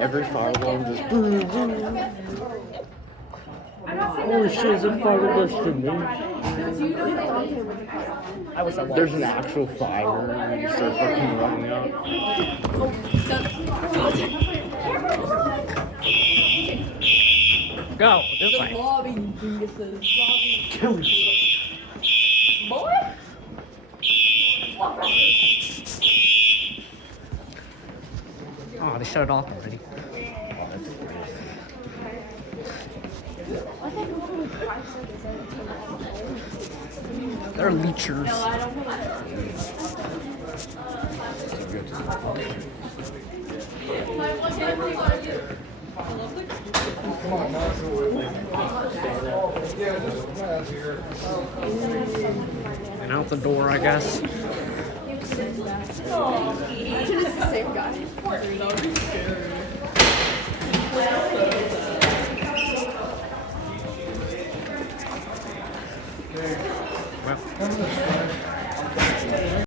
Every fire alarm just. Holy shit, is it fire destination? I wish I was. There's an actual fire when you start fucking running out. Go this way. Lobby dinguses. Boy? Oh, they shut it off already. They're leechers. And out the door, I guess. Imagine it's the same guy. Well.